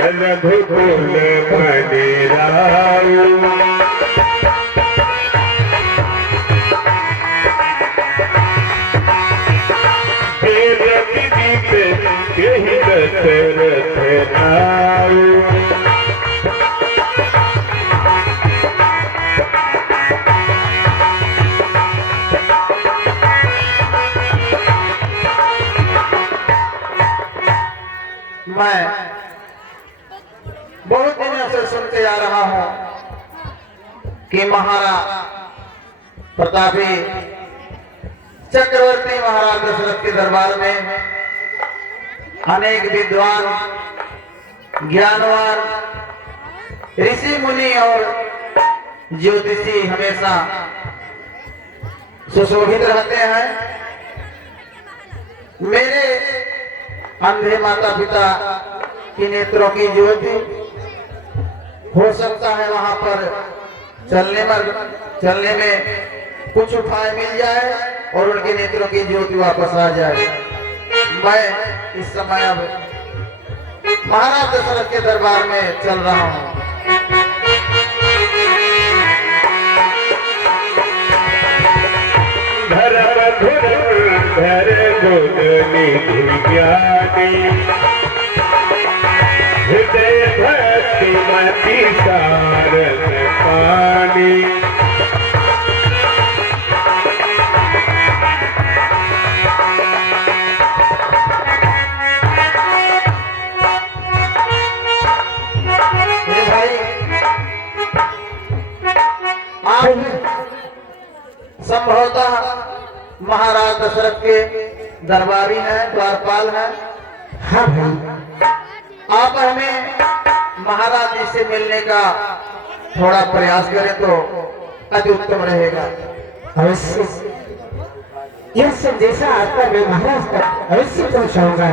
रघुकुल मणिरायु यही दशरथ आयु मैं बहुत दिनों से सुनते आ रहा हूं कि महाराज प्रतापी चक्रवर्ती महाराज दशरथ के दरबार में अनेक विद्वान ज्ञानवान ऋषि मुनि और ज्योतिषी हमेशा सुशोभित रहते हैं। मेरे अंधे माता पिता की नेत्रों की ज्योति हो सकता है वहां पर चलने में कुछ उपाय मिल जाए और उनके नेत्रों की ज्योति वापस आ जाए। मैं इस समय अब महाराज दशरथ के दरबार में चल रहा हूं। धर गुण निधि ज्ञानी हृदय भक्ति मति सारन पानी संभवतः महाराज दशरथ के दरबारी हैं, द्वारपाल हैं। हाँ भाई, आप हमें महाराज जी से मिलने का थोड़ा प्रयास करें तो अति उत्तम रहेगा। अवश्य यह संदेशा आपका मैं महाराज तक अवश्य पहुंचाऊंगा।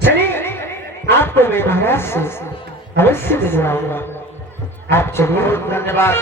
चलिए, आपको मैं महाराज से अवश्य भिजवाऊंगा। आप चलिए। धन्यवाद।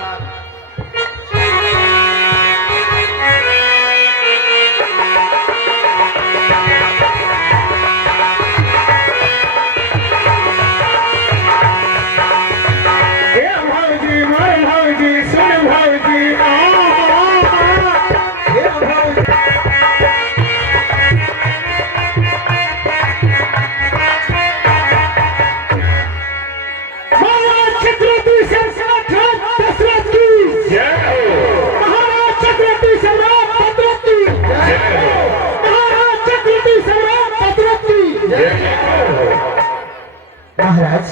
महाराज,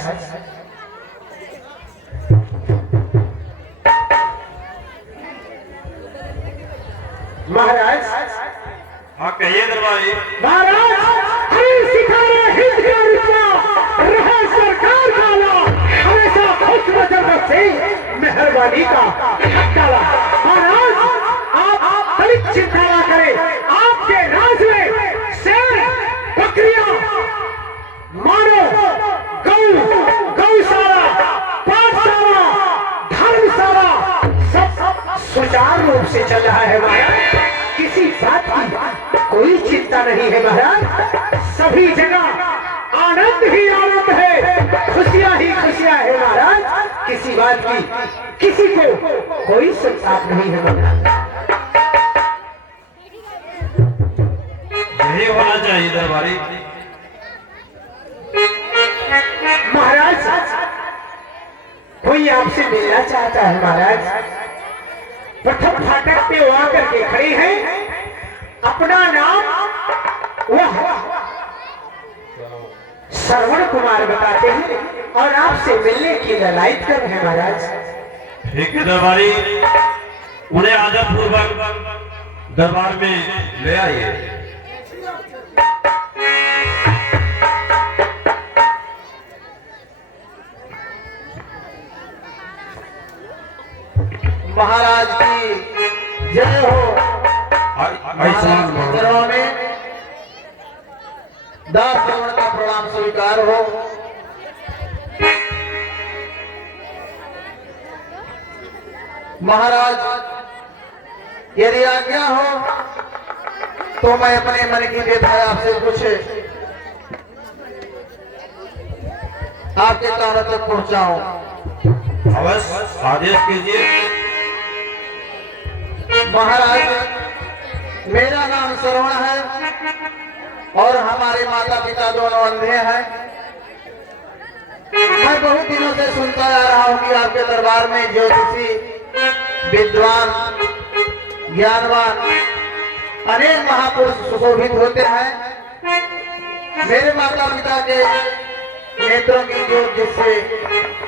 महाराज, हाँ कहिए दरबारी। महाराज, हमें सिखाना हिंद का रुतबा रहे सरकार का ला, हमेशा खुश नजर से मेहरबानी का हक डाला। महाराज, आप बड़ी चिंता ना करें। आपके राज में शेर, बकरियां, मानो, गौशाला, पाठशाला, धर्मशाला सब सुचारू रूप से चल रहा है। महाराज, किसी बात की कोई चिंता नहीं है। महाराज, सभी जगह आनंद ही आनंद है, खुशियां ही खुशियां है। महाराज, किसी बात की किसी को कोई संताप नहीं है। महाराज, यही होना चाहिए दरबारी। महाराज, कोई आपसे मिलना चाहता है। महाराज, प्रथम फाटक पे वो आकर के खड़े हैं। अपना नाम वह श्रवण कुमार बताते हैं और आपसे मिलने की ललायत कर रहे हैं। महाराज, ठीक है दरबारी, उन्हें आदर पूर्वक दरबार में ले आइए। महाराज की जय हो। मंदिरों में दास श्रवण का प्रणाम स्वीकार हो। महाराज, यदि आज्ञा हो तो मैं अपने मन की व्यथा आपसे कुछ आपके कानों तक पहुंचाऊं। अवश्य आदेश कीजिए। महाराज, मेरा नाम श्रवण है और हमारे माता पिता दोनों अंधे हैं। मैं बहुत दिनों से सुनता आ रहा हूँ कि आपके दरबार में ज्योतिषी, विद्वान, ज्ञानवान अनेक महापुरुष सुशोभित होते हैं। मेरे माता पिता के नेत्रों की ज्योत जिससे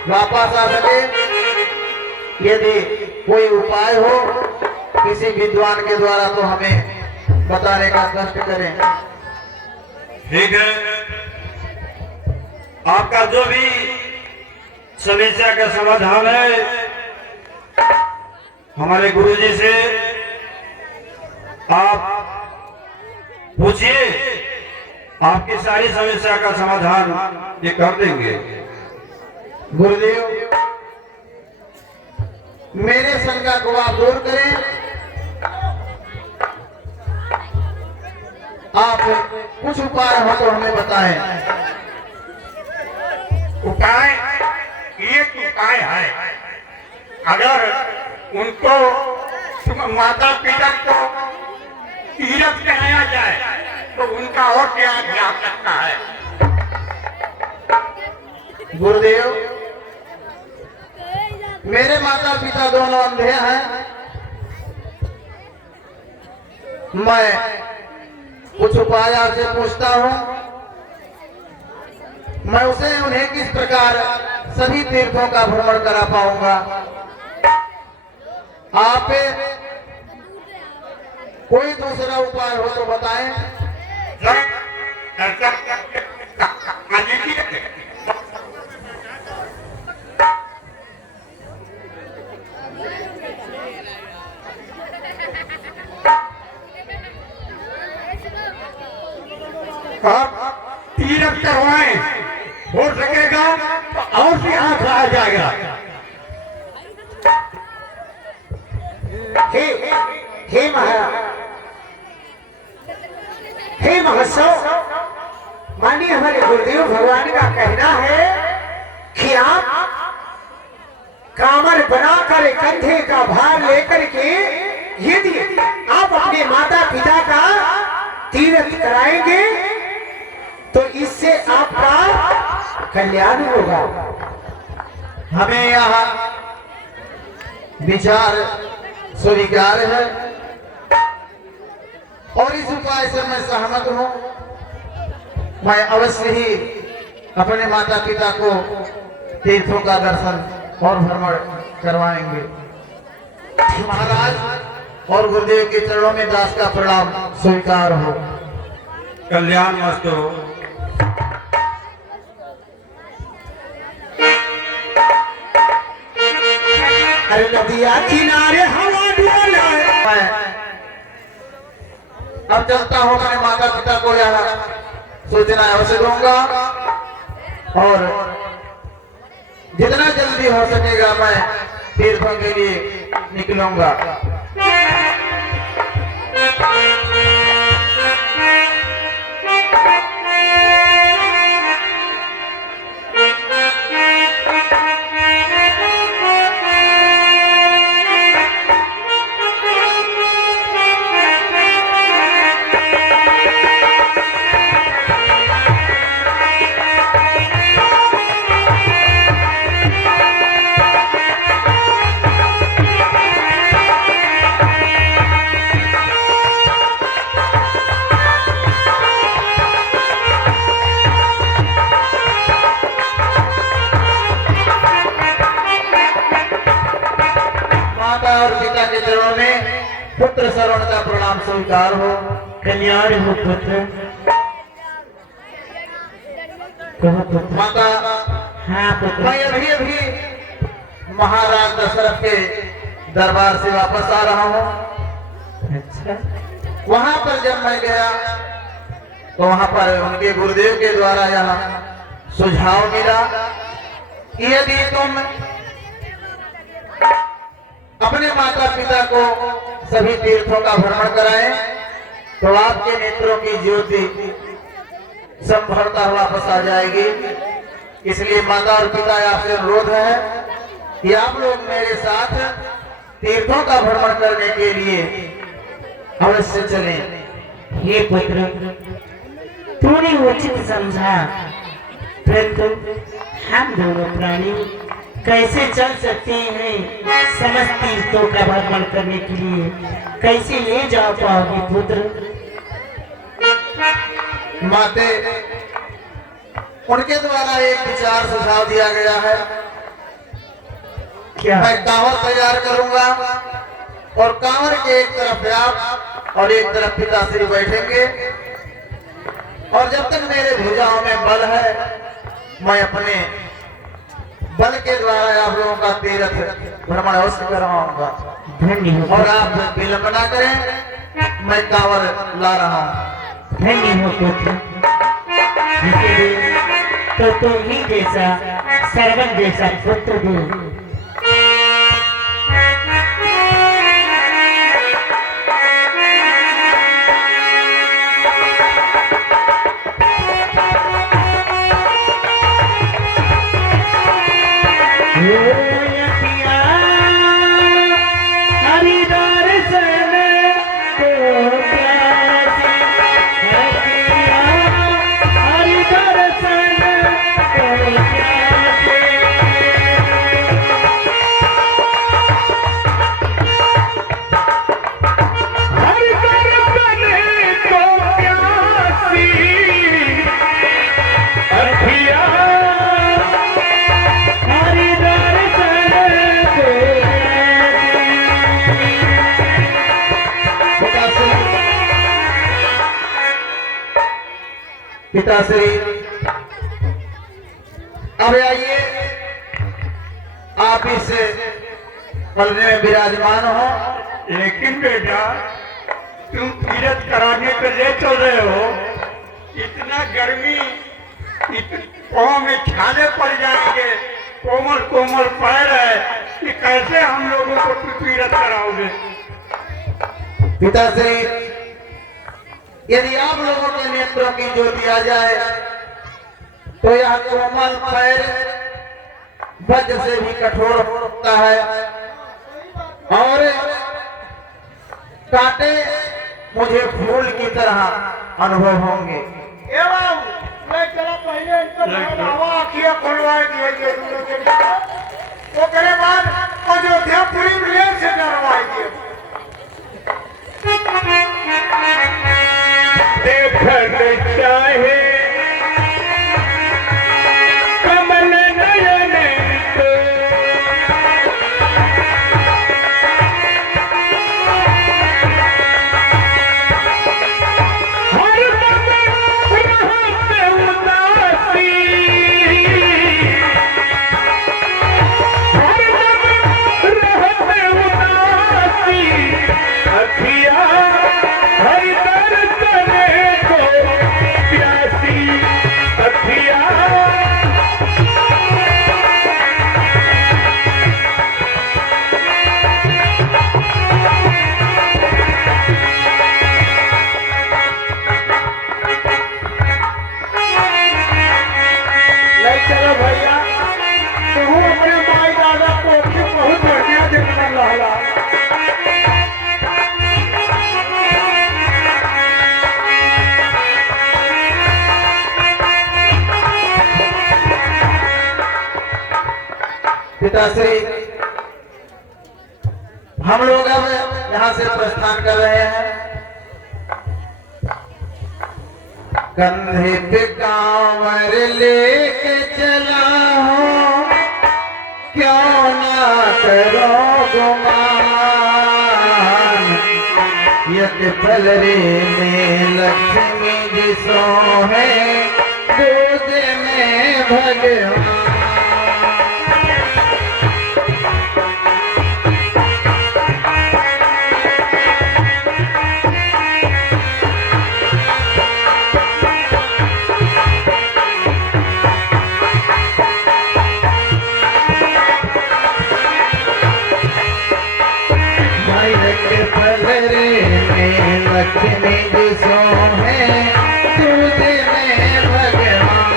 वापस आ सके, यदि कोई उपाय हो किसी विद्वान के द्वारा तो हमें बताने का कष्ट करें। ठीक है, आपका जो भी समस्या का समाधान है हमारे गुरुजी से आप पूछिए, आपकी सारी समस्या का समाधान ये कर देंगे। गुरुदेव, मेरे शंका को आप दूर करें। आप कुछ उपाय हो तो हमें बताएं। उपाय, एक उपाय है। अगर उनको माता पिता को तीरथ कराया जाए तो उनका और क्या जा सकता है। गुरुदेव, मेरे माता पिता दोनों अंधे हैं। मैं कुछ उपाय आपसे पूछता हूँ। मैं उसे उन्हें किस प्रकार सभी तीर्थों का भ्रमण करा पाऊंगा। आप कोई दूसरा उपाय हो तो बताएं। आप तीरथ करवाएं, हो सकेगा तो और भी आंख आ जाएगा। हे महाराज, हे महोत्सव, मानिए हमारे गुरुदेव भगवान का कहना है कि आप कामर बनाकर कंधे का भार लेकर के यदि आप अपने माता पिता का तीर्थ कराएंगे तो इससे आपका कल्याण होगा। हमें यहाँ विचार स्वीकार है और इस उपाय से मैं सहमत हूँ। मैं अवश्य ही अपने माता पिता को तीर्थों का दर्शन और भ्रमण करवाएंगे। महाराज और गुरुदेव के चरणों में दास का प्रणाम स्वीकार हो। कल्याण मस्तु। अरे नदिया किनारे हवा डोले। मैं अब चलता हूँ, अपने माता पिता को यहाँ सूचना अवश्य दूंगा और जितना जल्दी हो सकेगा मैं तीर्थों के लिए निकलूंगा। और पिता के चरणों में पुत्र श्रवण का प्रणाम स्वीकार हो। कल्याण हो पुत्र। माता, हाँ पुत्र। मैं अभी अभी महाराज दशरथ के दरबार से वापस आ रहा हूँ। अच्छा, वहां पर जब मैं गया तो वहां पर उनके गुरुदेव के द्वारा यहाँ सुझाव मिला कि यदि तुम अपने माता पिता को सभी तीर्थों का भ्रमण कराएं तो आपके नेत्रों की ज्योति संभलता वापस आ जाएगी। इसलिए माता और पिता आपसे अनुरोध है कि आप लोग मेरे साथ तीर्थों का भ्रमण करने के लिए अवश्य चलें। हे पुत्र, तूने उचित समझा, परंतु हम दोनों प्राणी कैसे चल सकते हैं समस्त तीर्थों का भ्रमण करने के लिए? कैसे ले जा पाओगे पुत्र? माते, उनके द्वारा एक विचार सुझाव दिया गया है। क्या? मैं कांवर तैयार करूंगा और कांवर के एक तरफ आप और एक तरफ पिताश्री बैठेंगे, और जब तक मेरे भुजाओं में बल है मैं अपने बल के द्वारा आप लोगों का तीर्थ भ्रमण अवश्य करवाऊंगा। धन्य हो, और आप विलंब ना करें, मैं कांवर ला रहा हूँ। धन्य हो पुत्र। इसीलिए तो तुम ही जैसा सर्वन जैसा पुत्र दो। पिताश्री, अब आइए, आप इस पलने में विराजमान हो। लेकिन बेटा, तुम तीरथ कराने पे ले चल रहे हो, इतना गर्मी, पाँव में छाले पड़ जाएंगे, कोमल कोमल पैर है, कि कैसे हम लोगों को तीरथ कराओगे? पिताश्री, यदि आप लोगों के नेत्रों की ज्योति आ जाए तो यह कोमल पैर वज्र से भी कठोर होता है और कांटे मुझे फूल की तरह अनुभव होंगे। अयोध्यापुरी में से डरवाएंगे। देखना चाहे कमल नयन को, हर दम रहते उदासी, हर दम रहते उदासी, अखिया हर दर्द को प्यासी, अखिया चलो भैया, तू अपने माई दादा को बहुत बढ़िया दिन कर रहा। पिताश्री, हम लोग अब यहाँ से प्रस्थान कर रहे हैं। कंधे पे कांवर लेके चला हूँ, क्यों ना करो गुमान, यक पलरे में लक्ष्मी जी सो है, गोद में भगवान। पलरे में लक्ष्मी जी सो है, दूध में भगवान।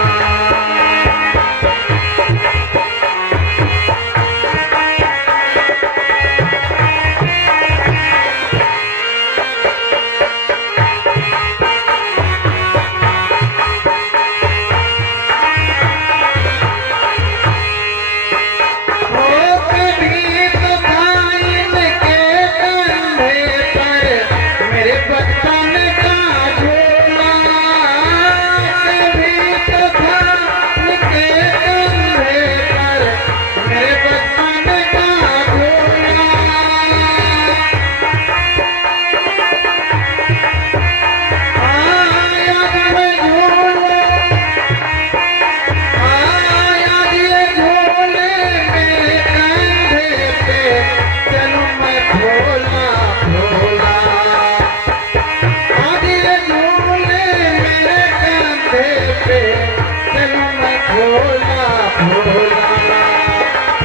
भोला भोला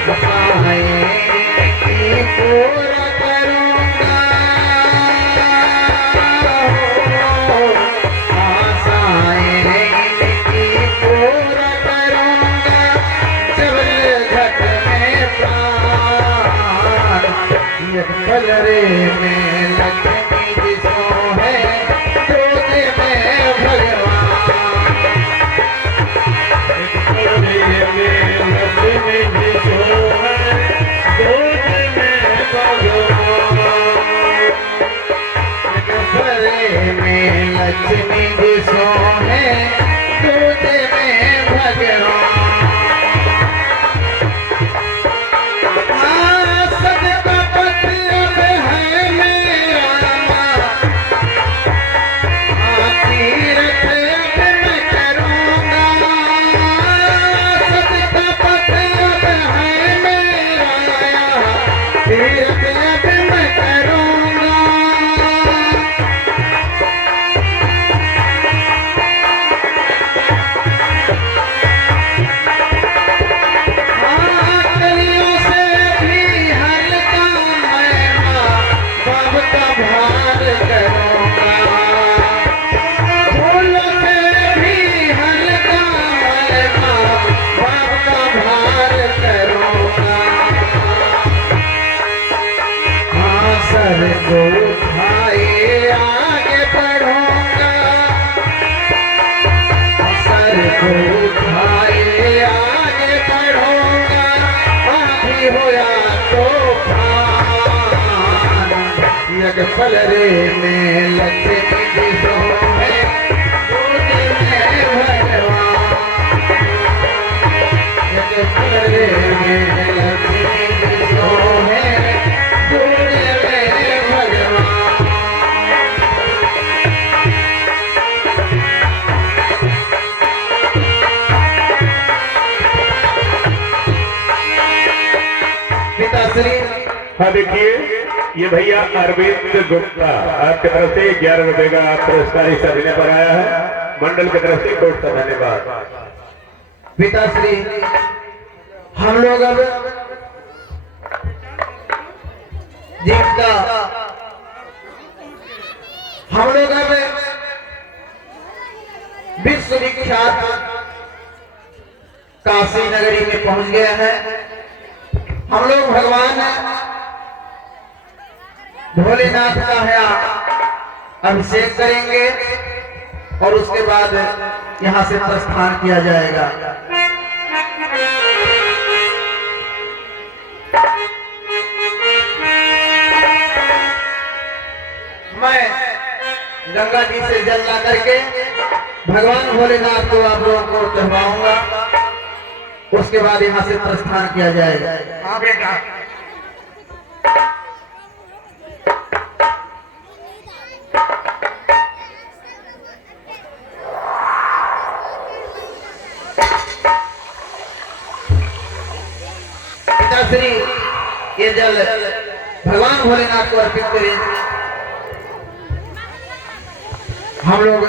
सहाय की पूरा करूंगा आशाएं की पूरा करूंगा जब घट में प्राण कलरे में लक्ष्मी जिसो है दूध में भगवान कलरे में लक्ष्मी जिसो है दूध में भगवान सदका पति अब है मेरा तीरथ अब मैं करूंगा सदका पति अब है मेरा तीरथ अब मैं करूंगा कलियों से भी हल्का मैं बाब का भार करूंगा फूलों से भी हल्का मैं बाब का भार करूंगा हाँ सर को उठाए आगे बढ़ूंगा सर को उठाए आगे बढ़ूंगा आधी होया तो यज्ञ फलरे में लक्ष्मी जिसो है दूध में भगवान यज्ञ फलरे में लक्ष्मी जिसो है दूध में भगवान पिताश्री हाँ देखिए ये भैया अरविंद गुप्ता आपकी तरफ से 11 रुपए का पुरस्कार हिस्सा देने पर आया है मंडल की तरफ से बहुत सा धन्यवाद। पिताश्री हम लोग अब जीविका हम लोग अब विश्व विख्यात काशी नगरी में पहुंच गए हैं हम लोग भगवान भोलेनाथ का यहाँ अभिषेक करेंगे और उसके बाद यहाँ से प्रस्थान किया जाएगा। मैं गंगा जी से जल ला करके भगवान भोलेनाथ को आप लोगों को चढ़वाऊंगा उसके बाद यहाँ से प्रस्थान किया जाएगा। हाँ बेटा पिताश्री ये जल भगवान भोलेनाथ को अर्पित करें। हम लोग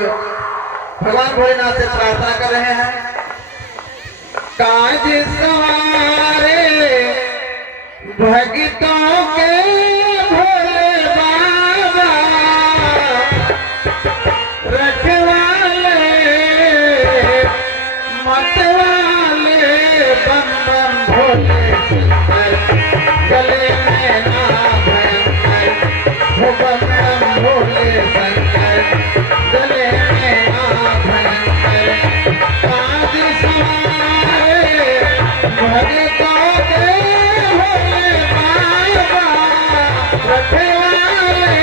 भगवान भोलेनाथ से प्रार्थना कर रहे हैं काज सवारे भक्तों के भोले बाबा रखवाले मतवाले बम बम भोले गले में ना भयंकर हो बम बम भोले शंकर गले में ना भयंकर काज सवारे भक्तों के भोले बाबा रखवाले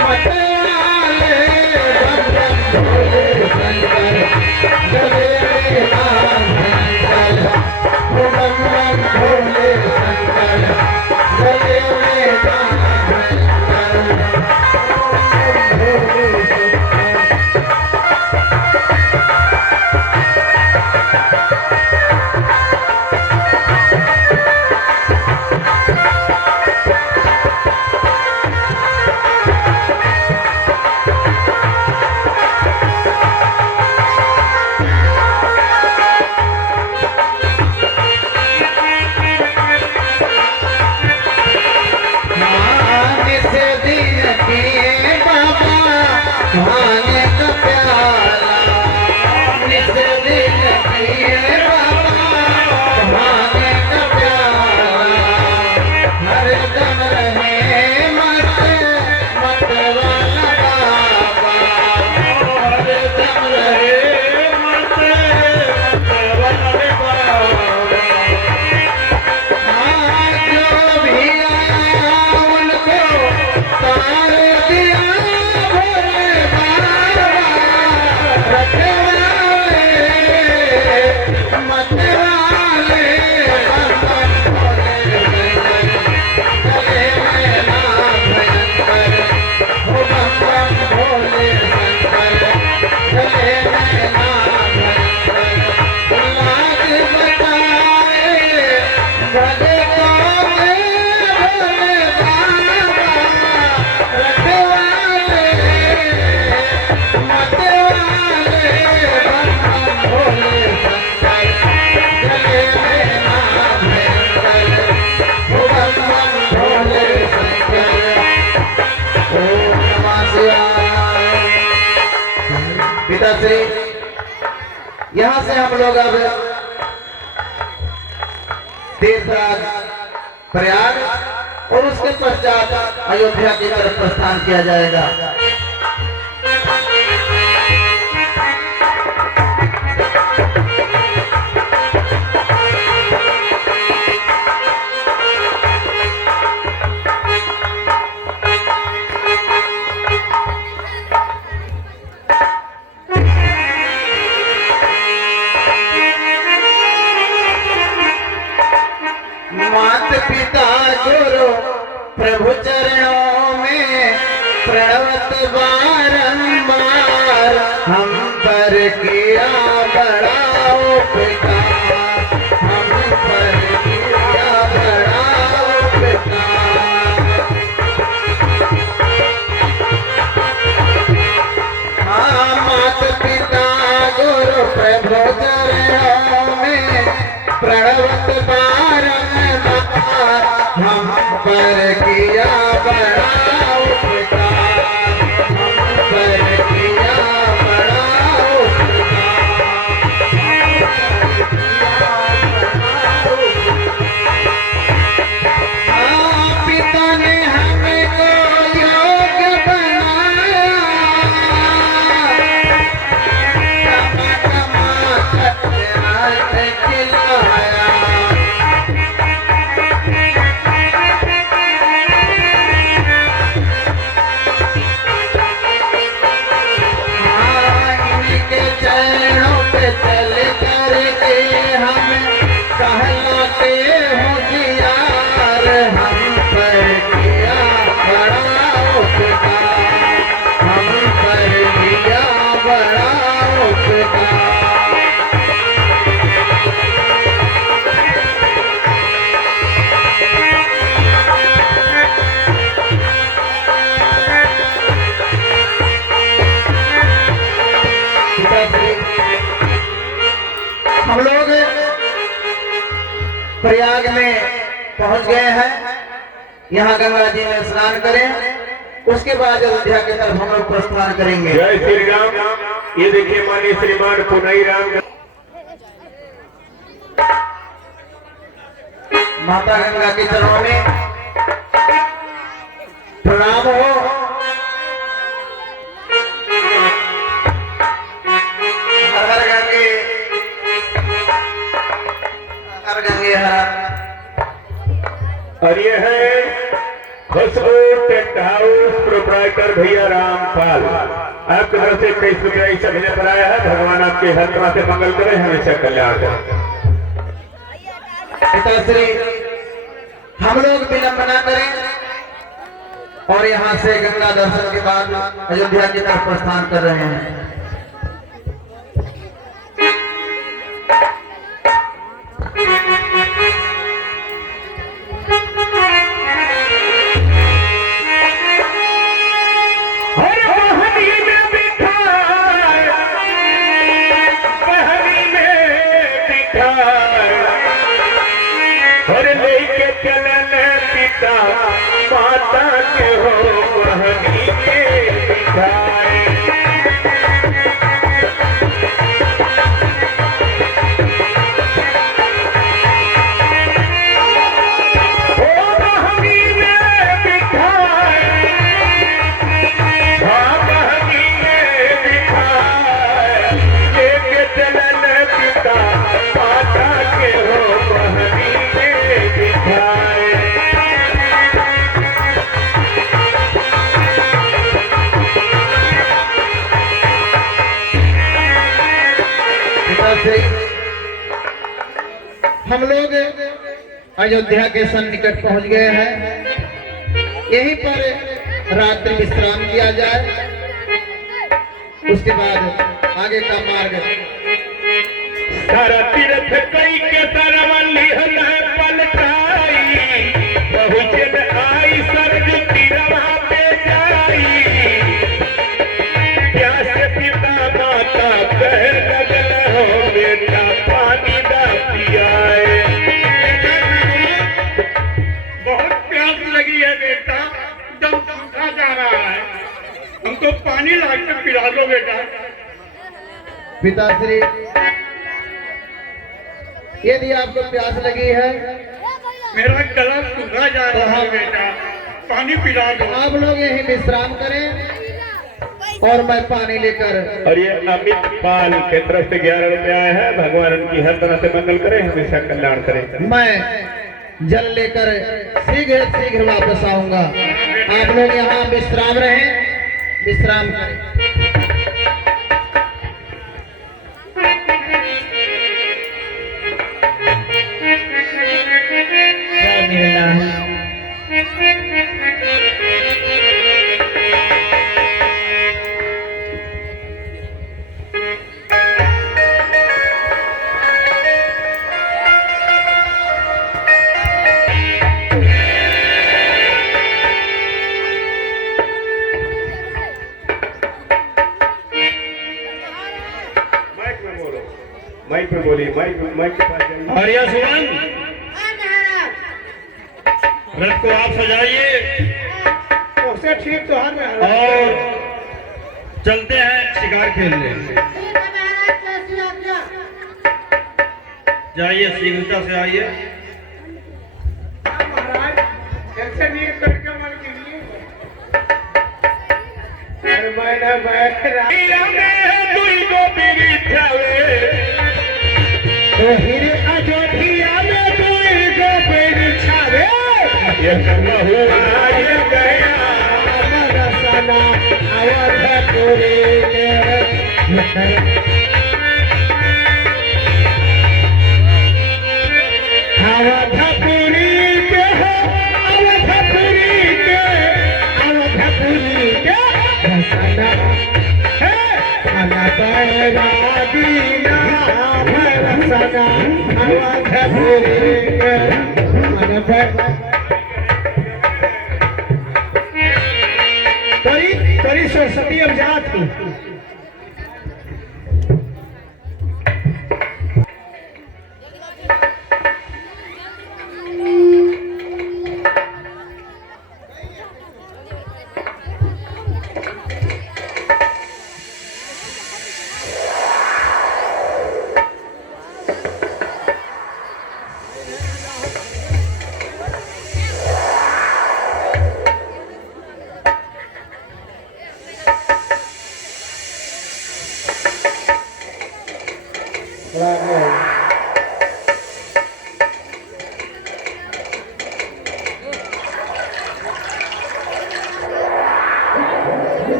मतवाले बम बम भोले शंकर गले में ना भयंकर हो बम ये बाबा भागे का प्यारा हर दम रहे मत मत वाला बाबा हर दम रहे मत मत वाला बाबा जो भी आया उनको तार दिया भोले बाबा रखवाले मत वाले बंधन भोले चले में ना भयंकर हो बंधन भोले शंकर चले में ना भयंकर लाज बचाए भले को भोले बाबा रखवाले मत वाले बंधन भोले शंकर चले में ना भयंकर हो बंधन भोले शंकर ओम नमः शिवाय। पिताश्री यहाँ से हम लोग अब तीर्थराज प्रयाग और उसके पश्चात अयोध्या की तरफ प्रस्थान किया जाएगा। मात पिता गुरु प्रभु चरणों में प्रणवत बारंबार हम पर किया बड़ा उपकार हम पर किया बड़ा उपकार हाँ मात पिता गुरु प्रभु चरणों में प्रणवत बारंबार हम पर किया बड़ा उपकार हम पर किया बड़ा हाँ पिता ने हमको योग्य बनाया कमा कमा खिलाया इनके चरणों पे चल करके हम कहलाते होशियार हम पर किया बड़ा उपकार हम पर किया बड़ा उपकार हम लोग प्रयाग में पहुंच गए हैं। यहाँ गंगा जी में स्नान करें उसके बाद अयोध्या की तरफ हम लोग प्रस्थान करेंगे। जय श्री राम। ये देखिए माननीय श्रीमान पुनई राम माता गंगा के चरणों में प्रणाम हो। हर हर गंगे हर गंगे हर। और ये है खुशबू टेंट हाउस प्रोप्राइटर भैया रामपाल। आपके घर से 21 रुपया इस अभिनय पर आया है। भगवान आपके हर तरह से मंगल करें, हमेशा कल्याण करें। पिताश्री हम लोग विलंब न करें और यहाँ से गंगा दर्शन के बाद अयोध्या की तरफ प्रस्थान कर रहे हैं। और लेके चलन पिता माता के हो बहनी के दिखाए। हम लोग अयोध्या के सन्निकट पहुंच गए हैं। यहीं पर रात्रि विश्राम किया जाए, उसके बाद आगे का मार्ग। सारा तीर्थ कई के तरवली है पलटाई, बहुजन आई सरग तीरवा पे जाई, प्यास पिता माता कह लगल हो बेटा पानी दा पियाए। बहुत प्यास लगी है बेटा, दम सूखा जा रहा है, हमको पानी ला के पिला दो बेटा। पिताश्री, यदि आपको प्यास लगी है, मेरा गला सूखा जा रहा है बेटा, पानी पिला दो। आप लोग यहीं विश्राम करें और मैं पानी लेकर। और ये अमित पाल के तरफ से 11 रुपए आए हैं। भगवान उनकी हर तरह से मंगल करे, हमेशा कल्याण करे। मैं जल लेकर शीघ्र शीघ्र वापस आऊंगा। आप लोग यहाँ विश्राम रहें, विश्राम करें। जय मीरालाल। माइक पे बोलिए, माइक के पास जाइए। आर्या सुमन, रथ को आप सजाइए उससे ठीक तो हर में और चलते हैं शिकार खेलने। जाइए, शीघ्रता से आइए। महाराज कैसे नींद करके मन कीजिए। मैंने बैठ रहा हिर अयोध्या में दुई गो पेड़ छावे, ये हुआ ये गया बरसना अयोध्यापुरी अयोध्यापुरी के हो, अयोध्यापुरी के, अयोध्यापुरी के बरसना है खाना पैरा दीना बरसना अयोध्यापुरी के तरी सरस्वती अब जात थी।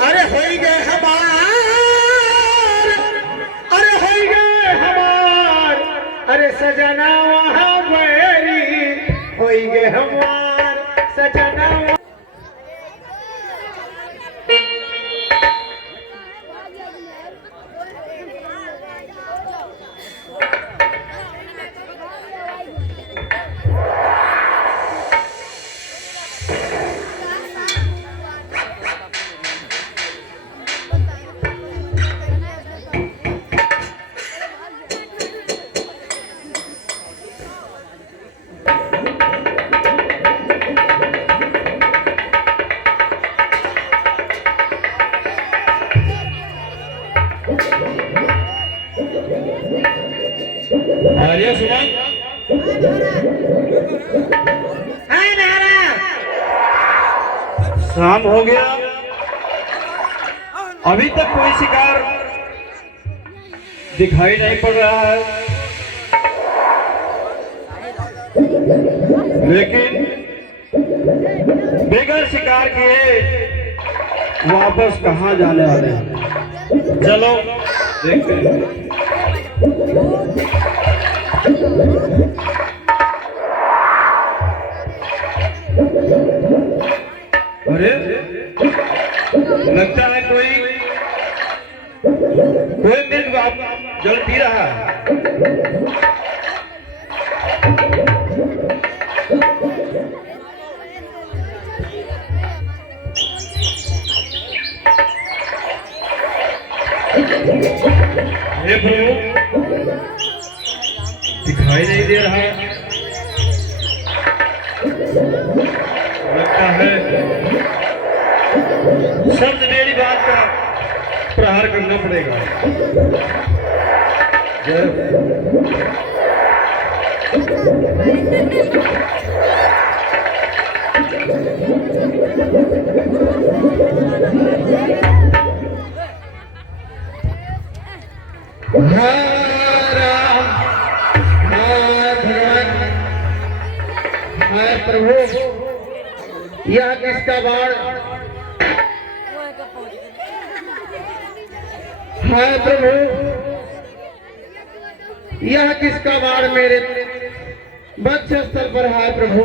अरे हो गए हमार, अरे हो गए हमार, अरे सजना वहाँ बैरी हो गए हमार सजना। आर्या सुमन, शाम हो गया, अभी तक कोई शिकार दिखाई नहीं पड़ रहा है, लेकिन बेगर शिकार किए वापस कहाँ जाने वाले हैं। चलो देखते हैं। पी रहा है। हे प्रभु, दिखाई नहीं दे रहा, लगता है शब्द मेरी बात का प्रहार करना पड़ेगा। प्रभु, यह किसका बाण है? प्रभु, यह किसका बाण मेरे वक्षस्थल पर है? प्रभु,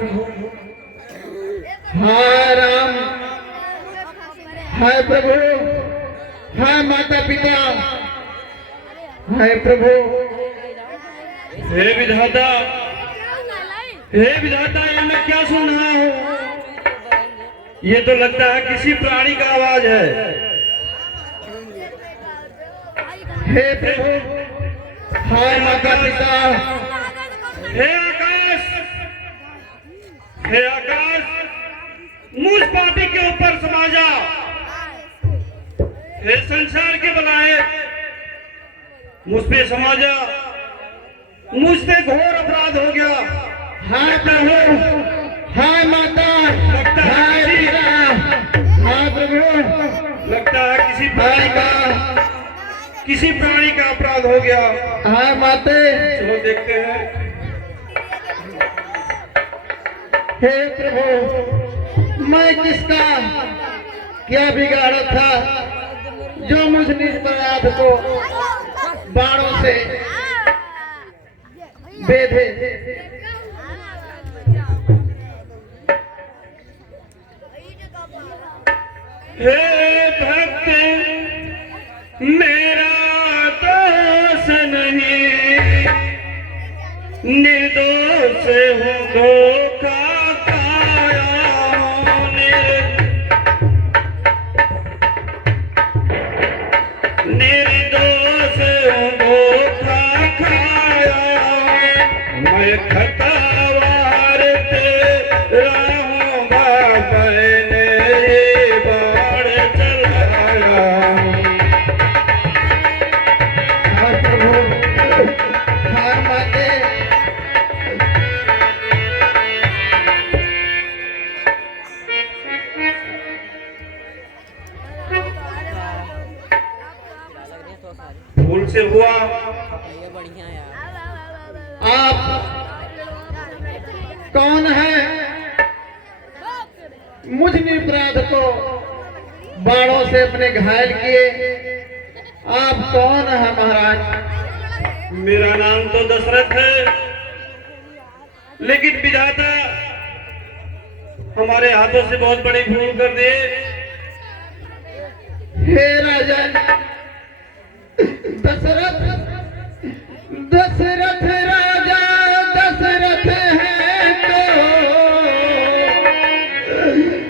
हाय राम, हाय प्रभु, हाय माता पिता, हाय प्रभु। हे विधाता, हे विधाता, ये मैं क्या सुन रहा हूँ? ये तो लगता है किसी प्राणी का आवाज है। हे प्रभु, हाय माता पिता, हे आकाश, हे आकाश, मुझ पापी के ऊपर समा जा। हे संसार के बलाए, मुझ पे समा जा। मुझसे घोर अपराध हो गया। हाय प्रभु, हाय माता, हाय पिता, हाय प्रभु। लगता है किसी प्राणी का अपराध हो गया। हाय माते, चलो देखते हैं। हे प्रभु, मैं किसका क्या बिगाड़ा था जो मुझ निरपराध को बाणों से बेधे? हे भक्त, मेरा दोष नहीं, निर्दोष हूँ, धोखा खाया हूँ। निर्दोष हूँ, धोखा खाया हूँ। मैं खतावार तेरा हूँ, मैंने ये बाण चलाया हूँ। हाय प्रभु, हाय माते, भूल से हुआ। आप कौन है? मुझ निरपराध को बाणों से अपने घायल किए। आप कौन है महाराज? मेरा नाम तो दशरथ है, लेकिन विधाता हमारे हाथों से बहुत बड़ी भूल कर दिए। हे राजन दशरथ, दशरथ राजा दशरथ है तो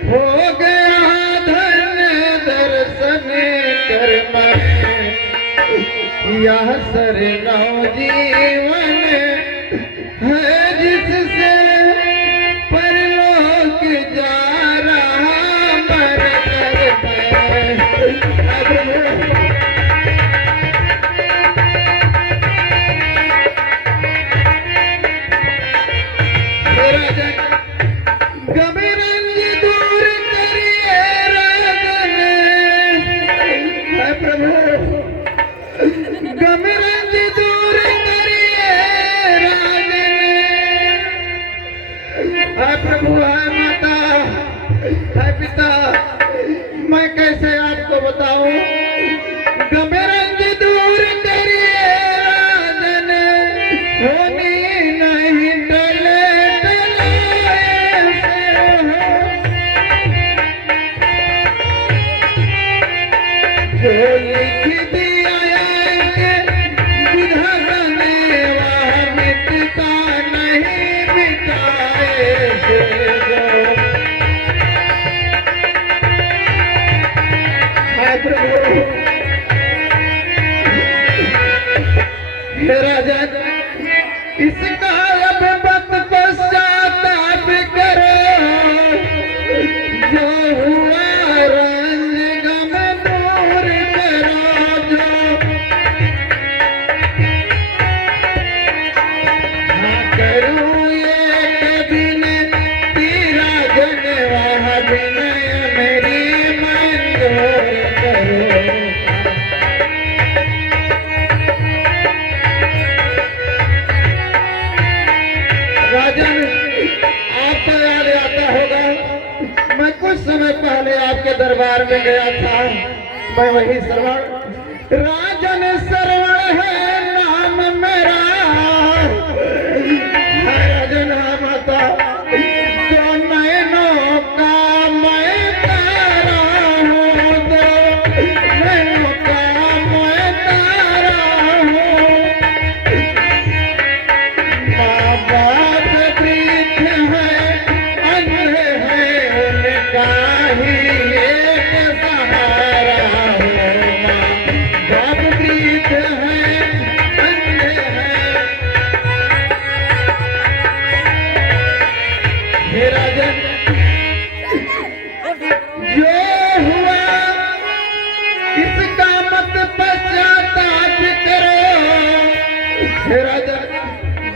हो गया धन्य दर्शन कर मैं। यह सरनौ जीवन है जिससे परलोक जा रहा मर कर मैं। प्रभु, है माता, है पिता, मैं कैसे आपको बताऊं? गमरंग दूर करिए राजन, होनी नहीं टले टलाए से हो। जो लिख दिया है विधाता हे राजन इसका अब मत पश्चाताप करो, जो हुआ रंज गम दूर करो, जो हाँ करूँ ये कभी न तेरा जनवाह विनय मेरी मंजूर करो। राजन आपको याद आता होगा, मैं कुछ समय पहले आपके दरबार में गया था। मैं वही श्रवण, राजन श्रवण है नाम मेरा, राजन नाम आता, जो नैनों का मैं तारा हूँ, जो नैनों का मैं तारा हूँ। माँ बाप वृद्ध है, अंधे हैं, उनका ही एक सहारा हूँ। माँ बाप वृद्ध है, अंधे हैं। हे राजन जो हुआ इसका मत पश्चाताप करो। हे राजन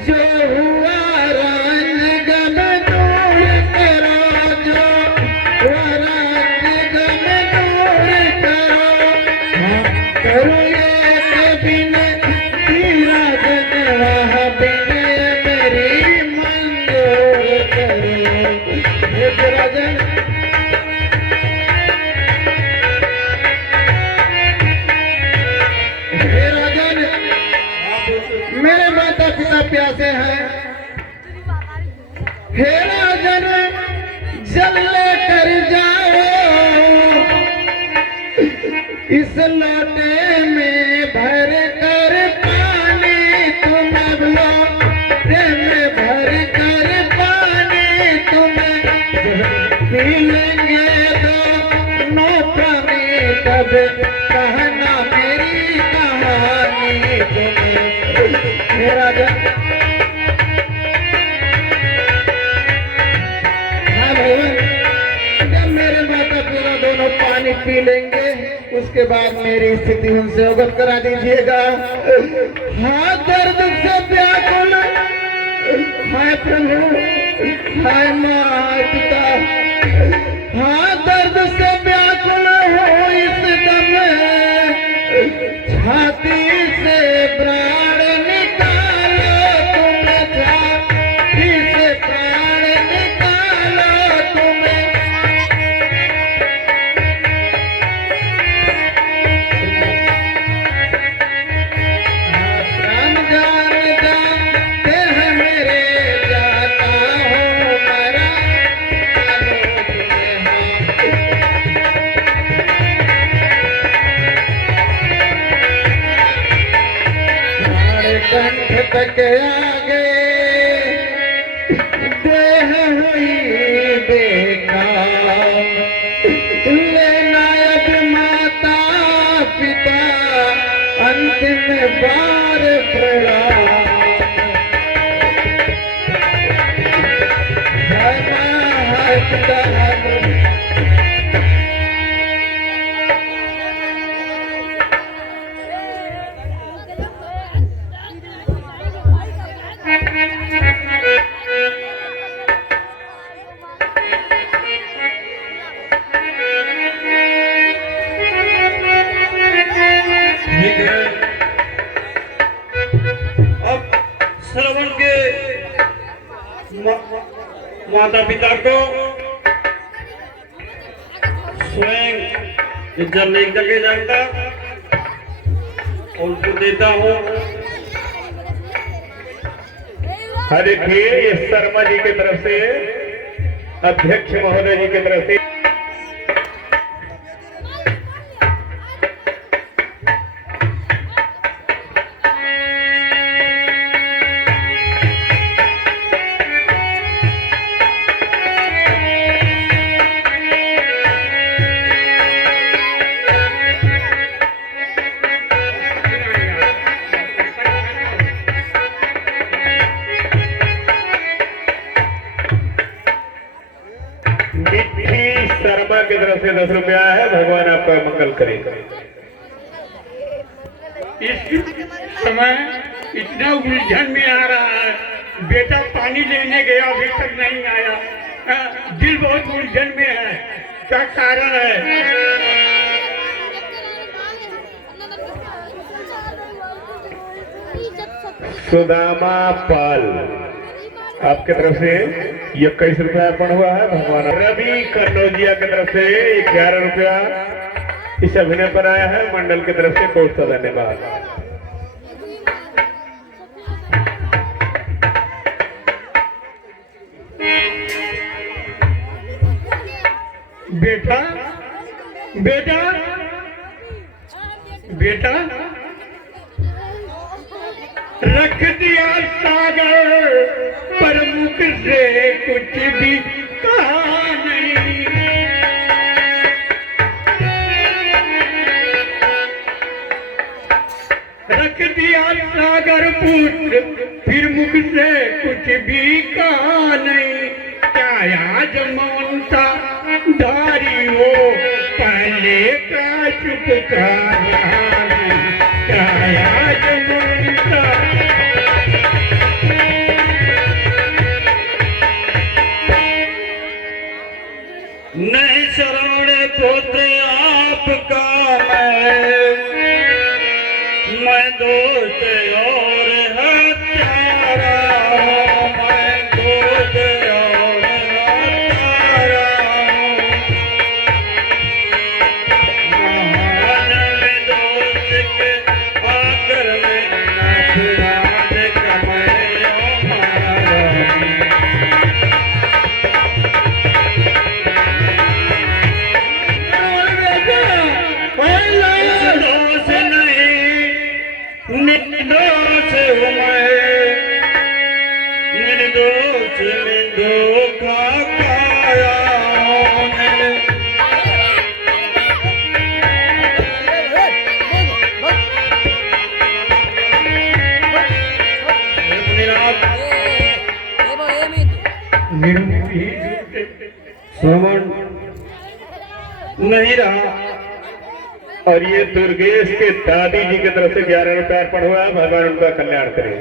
जो हुआ रंज गम दूर करो, जो हुआ रंज गम दूर करो। हाँ करो ये कभी न तेरा जनवाह विनय मेरी मंजूर करो। हे राजन हे राजन मेरे माता पिता प्यासे हैं। हे राजन जल लेकर जाओ, इस लोटे में भर कर पानी तुम लोटे में भर कर पानी तुम पी लेंगे दोनों प्राणी, तब कहना मेरी कहानी तुम। हे राजन हाँ भगवान, जब मेरे माता पिता दोनों पानी पी लेंगे उसके बाद मेरी स्थिति हमसे अवगत करा दीजिएगा। हाँ दर्द से व्याकुल हाय प्रभु, हाय माँ पिता, हाँ दर्द से व्याकुल हो इस दम, छाती से प्राण निकालो तुम, छाती से प्राण निकालो तुम। प्राण जान जाते हैं मेरे, जाता हो मरा कंठ तक आगे देह हुई बेकार, लेना अब माता पिता अंतिम बार प्रणाम। ठीक है, अब श्रवण के माता पिता को स्वयं जल एक जगह जाता और उनको देता हूँ। हाँ देखिए, ये शर्मा जी की तरफ से, अध्यक्ष महोदय जी की तरफ से 10 रुपया है, भगवान आपका मंगल करे। इस समय इतना उलझन में आ रहा है, बेटा पानी लेने गया अभी तक नहीं आया। दिल बहुत उलझन में है, क्या कारण है? सुदामा पाल आपके तरफ से 21 रुपया अर्पण हुआ है भगवान। रवि कन्नौजिया की तरफ से 11 रुपया इस अभिनय पर आया है, मंडल की तरफ से बहुत सा धन्यवाद। बेटा बेटा बेटा रख दिया सागर पर मुख से कुछ भी कहा नहीं। रख दिया सागर पुत्र फिर मुख से कुछ भी कहा नहीं। क्या आज मौनता धारी हो पहले का चुप रहा नहीं। क्या आज मौनता नहीं शरण पुत्र आपका मैं दोस्त और हत्यारा हूँ, मैं दोस्त और हत्यारा हूँ। महान में दोस्त के आकर में नफरत कमाया हमारा। निर्दोष नहीं, निर्दोष हूँ मैं, निर्दोष में धोखा खाया हूँ। श्रवण नहीं रहा। और ये दुर्गेश के दादी जी की तरफ से 11 रुपया अर्पण हुआ है, भगवान उनका कल्याण करे।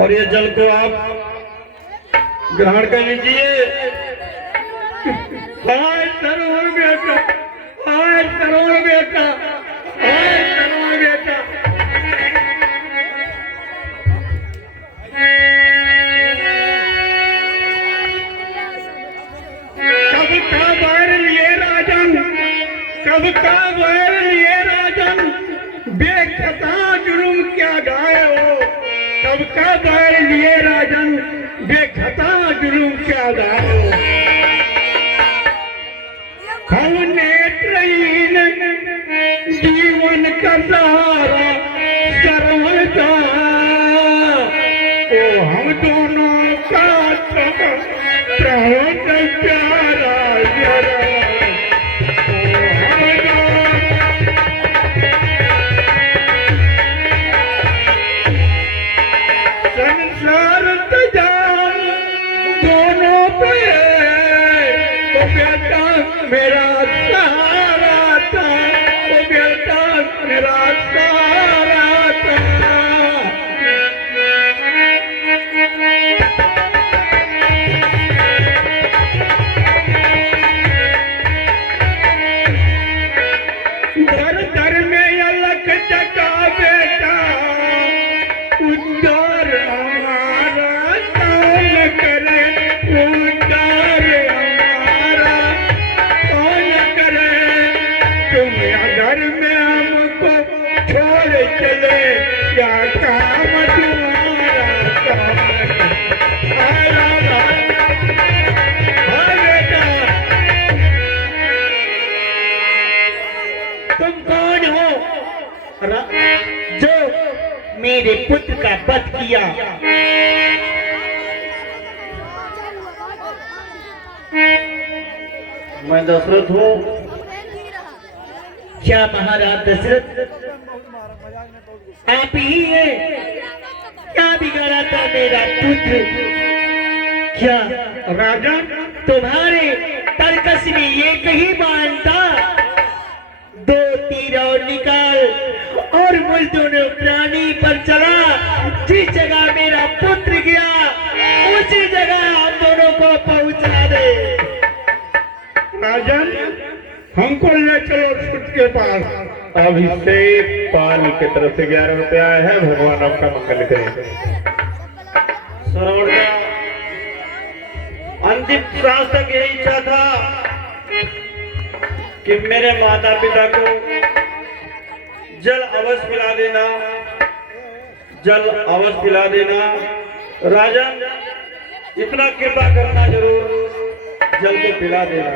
और ये जल को आप ग्रहण कर लीजिए। हाय तरुण बेटा, हाय तरुण बेटा, हाय तरुण बेटा। कब का बैर लिए राजन, कब का बैर लिए राजन, बेखता जुल्म क्या ढाए हो। कब का बैर लिए राजन, बेखता जुल्म क्या ढाए हो। हम नेत्रहीन जीवन का सहारा सर्वदा, ओ हम दोनों का बहुत प्यारा जरा। ओ हम दोनों संसार तजाम दोनों पे, तो बेटा मेरा सहारा था, तो बेटा मेरा सहारा था। दर दर में अलग जगा बेटा, उद्धार हमारा कौन करे, उद्धार हमारा कौन करे। तुम घर में हमको छोड़ चले, क्या काम तुम्हारा कौन करे। हाय रामा, हाय बेटा, तुम कौन हो जो मेरे पुत्र का वध किया। मैं दशरथ हूँ। क्या महाराज दशरथ आप ही हैं? क्या बिगाड़ा था मेरा पुत्र? क्या राजा तुम्हारे तरकस में एक ही बाण था, 2 तीर और निकाल और मुझ दोनों प्राणी पर चला। जिस जगह मेरा पुत्र गिरा उसी जगह हम दोनों को पहुंचा दे। राजन, हमको ले चलो सूत के पास। अभिषेक पाल की तरफ से 11 रुपया आया है। भगवान आपका मंगल करें। श्रवण का अंतिम श्वास तक यही इच्छा था कि मेरे माता पिता को जल अवश्य पिला देना, जल अवश्य पिला देना। राजन, इतना कृपा करना जरूर, जल को पिला देना।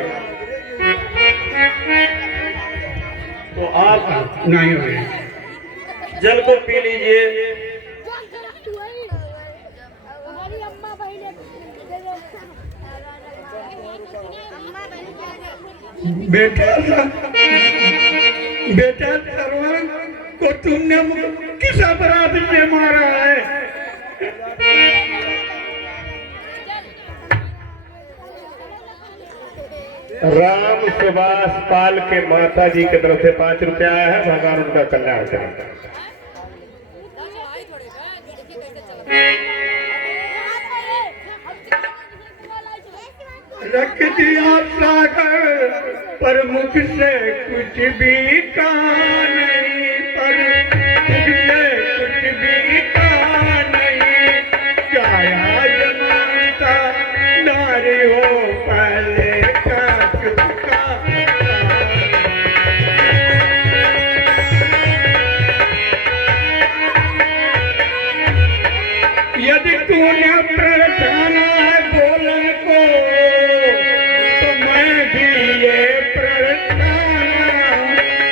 तो आप नहीं हुए। जल को पी लीजिए। बेटा सरवन को तुमने किस अपराध में मारा है? राम सुभाष पाल के माता जी की तरफ से 5 रुपया आया है। भगवान उनका कल्याण करें। रख दिया सागर पर मुख से कुछ भी कहा नहीं, पर मुख से कुछ भी कहा नहीं। क्या जमाता नारी हो पहले का चुका। यदि तूने प्रठाना है बोलन को, तो मैं भी ये प्रठाना,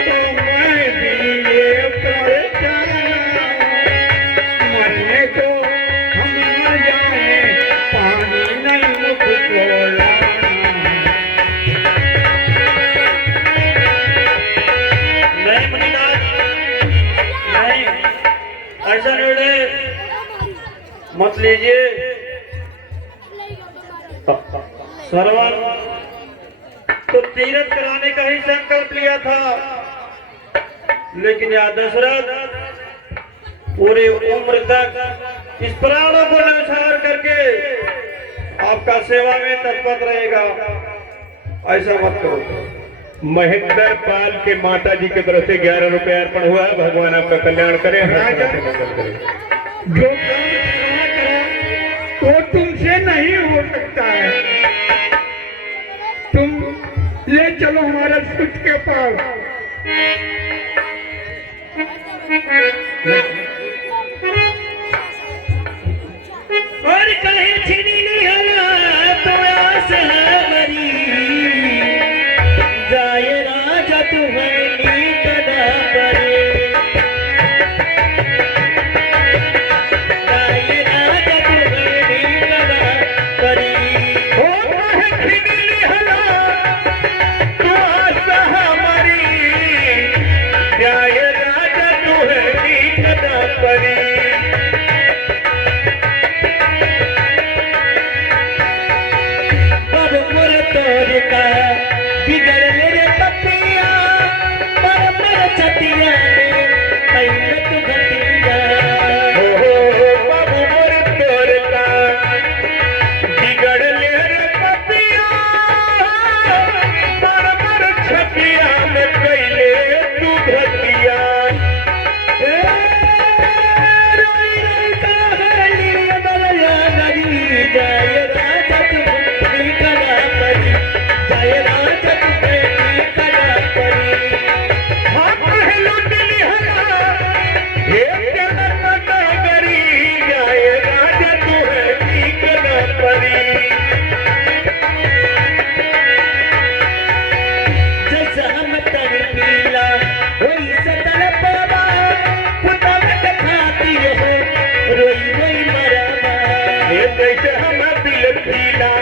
तो मैं भी ये प्रठाना। मरने को हम मर जाए, पानी नहीं मुख को लाना। नहीं मुनिनाथ, नहीं, ऐसा निर्णय मत लीजिए। श्रवण तो तीरथ कराने का ही संकल्प लिया था, लेकिन यह दशरथ पूरी उम्र तक इस प्राणों को न्यौछावर करके आपका सेवा में तत्पर रहेगा। ऐसा मत करो। महेंद्र पाल के माता जी की तरफ से 11 रुपया अर्पण हुआ है। भगवान आपका कल्याण करें। हर तरह से मंगल करें। जो काम वो तुमसे नहीं हो सकता है। तुम ले चलो हमारे सूत के पास। और कहे छिनी निहला तो आस हमारी, जाए राजा तुम्हारी कदा परे। जाए राजा तुम्हारी कदा परे। ओ कहे छिनी निहला तो आस हमारी, जाए राजा तुम्हारी कदा परी। बब मुर तोर का बिगड़ रे पपिया, पर मर छतिया में पहले तू घटिया। बाबू मोर तोर का बिगड़ ले रे पपिया, पर मर छपिया में पहले तू घटिया। रोई रोई कहानी बदला नदी, जाए राजा तुम्हारी कदा परी। जाए राजा तुम्हारी कदा परी। हाँ पहलू दिली हला हे तेरा नगरी, जाए राजा तुम्हारी कदा परी। जैसा हम तर पीला वही से तड़पवा, पुतव के खातिर हो रोई रोई मरवा। ये जैसे हम बिल पीला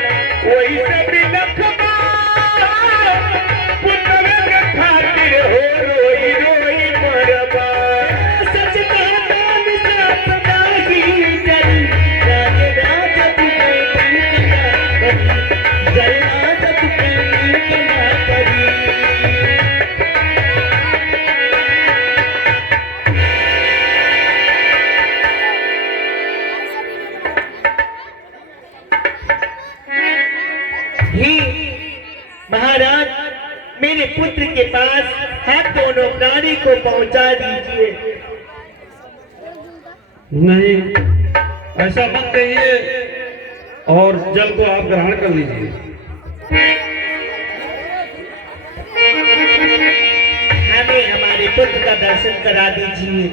वही से बिलखबा, पुतल के खातिर हो रोई रोई मरबा। सच कहता निसात नाही डरी, जाए राजा तुम्हारी कदा परी। जाए राजा तुम्हारी पुत्र के पास आप दोनों प्राणी को पहुंचा दीजिए। नहीं, ऐसा मत कहिए और जल को आप ग्रहण कर लीजिए। हमें हमारे पुत्र का दर्शन करा दीजिए।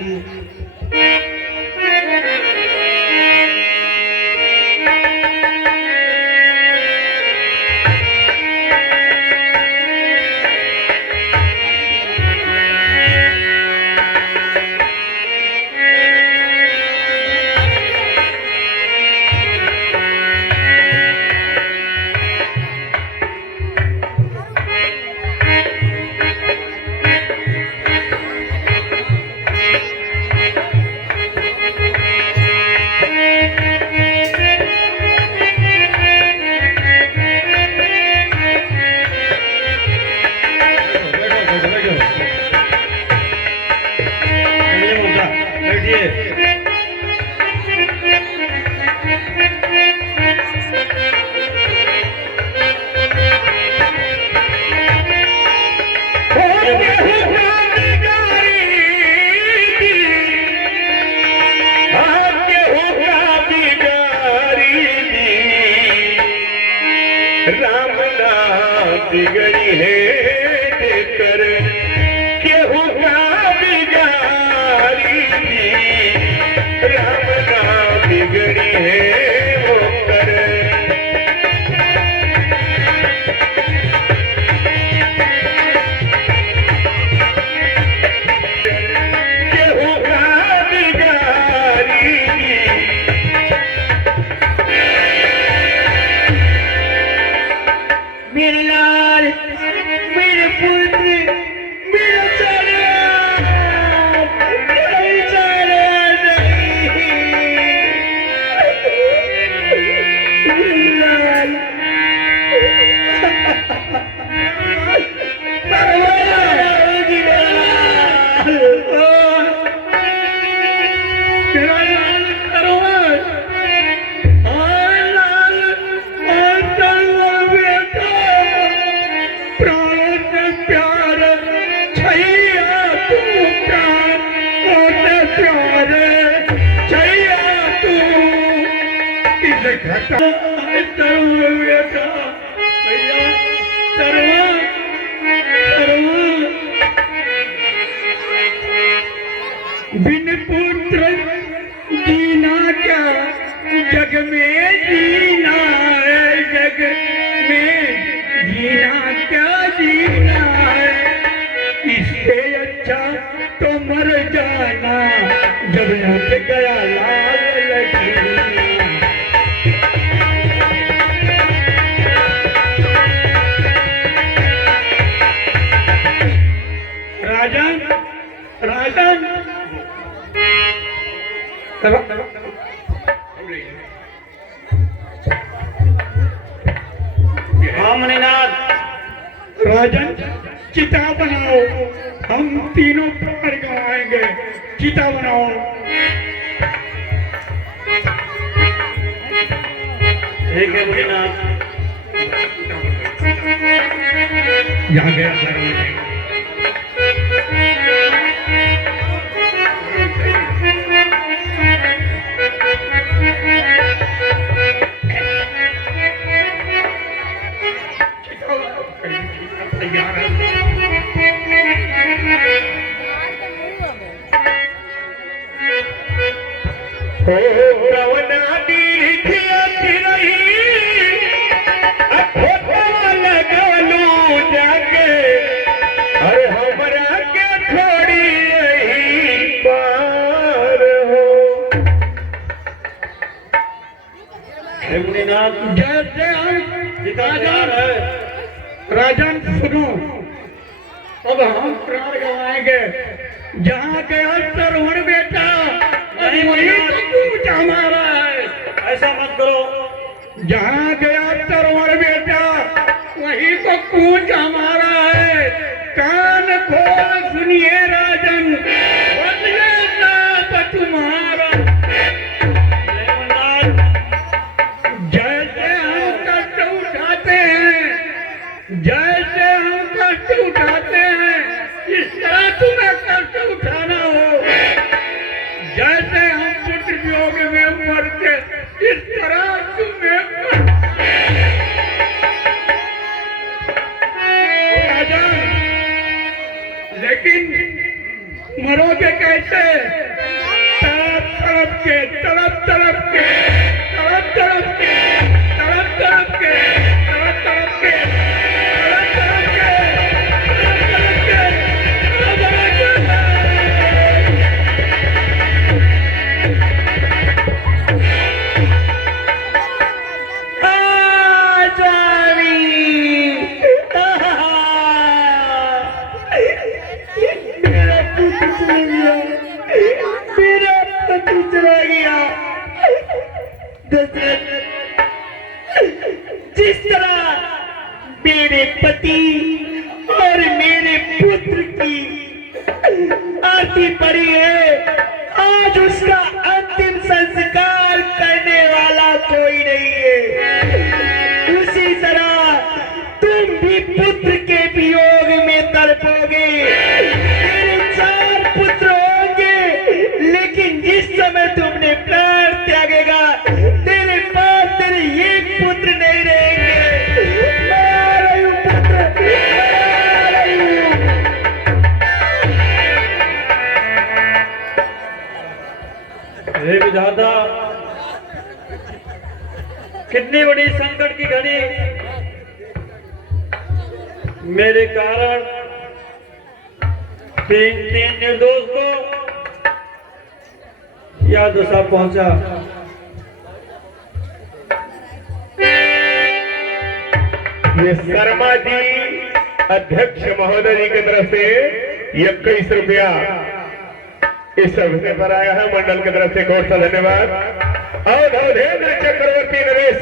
राम नाम बिगड़ी है देकर केहू का बिगारी दी। राम नाम बिगड़ी है वो कर केहू का बिगारी दी। मेरे लाल, मेरे पुत्र, मेरा चला नहीं लाल। बिन पुत्र जीना क्या जग में जीना है, जग में जीना क्या जीना है। इससे अच्छा तो मर जाना जब लग गया लाल लकीर। राजन, राजन, हाँ मणिनाथ, राजन चिता बनाओ, हम तीनों प्राण गवाएंगे। चिता बनाओ। ठीक है मणिनाथ। यहाँ गया जैसे हम तैयार है। राजन सुनो, अब हम प्राण गवाएंगे। जहाँ गया श्रवण बेटा वही तो कूच हमारा है। ऐसा मत करो। जहाँ गया श्रवण बेटा वही तो कूच हमारा है। कान खोल सुनिए राजन, बदले साप तुम्हारा। जैसे हम कष्ट उठाते हैं, जैसे हम कष्ट उठाते के इस तरह तुम्हें राजन, लेकिन मरोगे कैसे? तड़प के तड़प तड़प के तड़प तड़प के तड़प तड़प के तड़प तड़प के तड़प तड़प के तड़प तड़प जिस तरह मेरे पति और मेरे पुत्र की आरती पड़ी है, आज उसका अंतिम संस्कार करने वाला कोई नहीं है। उसी तरह तुम भी पुत्र के वियोग में तड़पोगे। तेरे 4 पुत्र होंगे, लेकिन जिस समय तुमने प्राण त्यागेगा, तेरे पास तेरे एक पुत्र नहीं रहेंगे। मैं आ रही हूँ पुत्र, मैं आ रही हूँ। हे विधाता, कितनी बड़ी संकट की घड़ी मेरे कारण तीन निर्दोष को यह दशा पहुंचा। ये शर्मा जी अध्यक्ष महोदय जी की तरफ से 21 रुपया इस अवसर पर आया है। मंडल की तरफ से बहुत सा धन्यवाद। और धर्मेंद्र चक्रवर्ती नरेश